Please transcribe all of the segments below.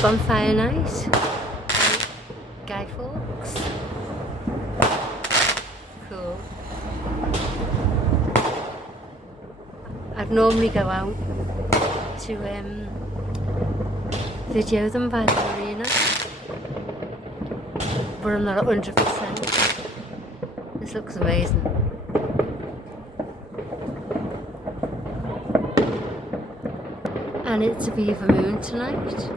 bonfire night. Guy Fawkes. Cool. I'd normally go out to video them by the marina, but I'm not 100%. This looks amazing. And it's a beaver moon tonight.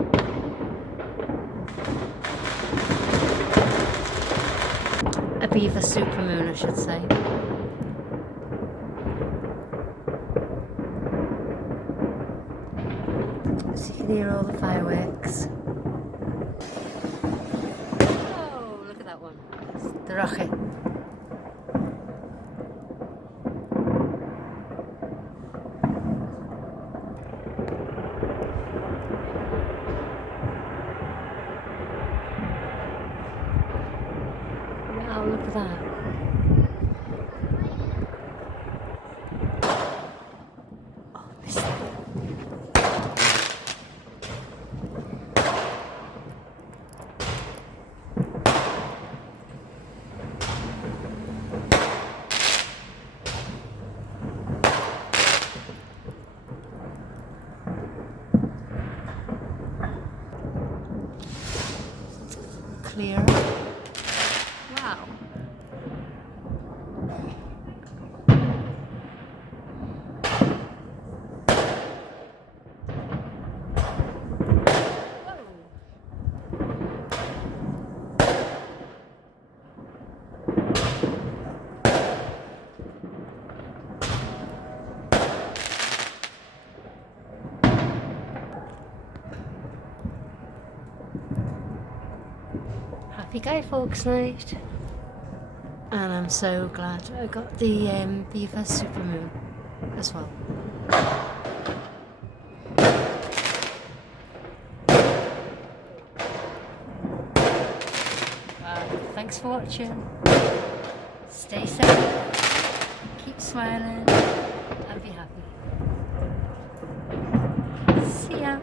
A beaver supermoon, I should say. So you can hear all the fireworks. Oh, look at that one. It's the rocket. Wow, look at that. Oh, this thing. Clear. Wow. Happy Guy Fawkes night. And I'm so glad I got the beaver supermoon as well. Thanks for watching. Stay safe, keep smiling, and be happy. See ya.